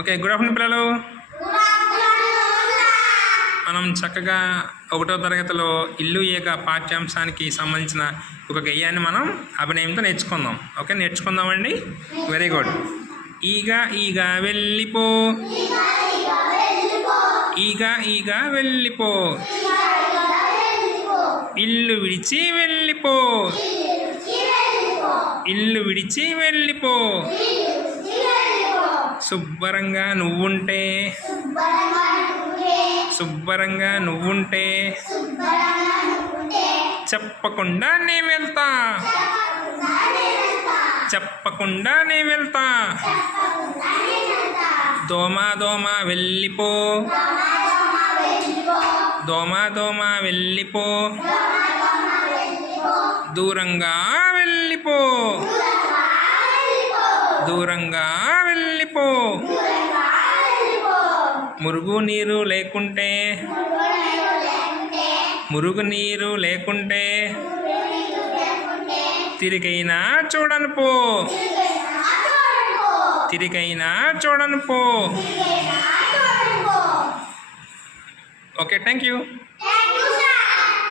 Okay, good afternoon పిల్లలు. మనం చక్కగా 1వ తరగతిలో ఇల్లు ఏక పాఠ్యాంశానికి సంబంధించిన ఒక గేయాన్ని మనం అభినయంతో నేర్చుకుందాం. ఓకే, నేర్చుకుందామండి. Very good. ఈగ ఈగ వెళ్ళిపో, ఈగ ఈగ వెళ్ళిపో, ఇల్లు విడిచి వెళ్ళిపో, ఇల్లు విడిచి వెళ్ళిపో. శుభ్రంగా నువ్వుంటే, శుభ్రంగా నువ్వుంటే చెప్పకుండా నే వెళ్తా, చెప్పకుండా నే వెళ్తా. దోమ దోమ వెళ్ళిపో, దోమ దోమ వెళ్ళిపో, దూరంగా వెళ్ళిపో, దూరంగా వెళ్ళిపో. మురుగునీరు లేకుంటే, మురుగునీరు లేకుంటే తిరిగైనా చూడను పో, తిరిగైనా చూడను పో. Okay, thank you.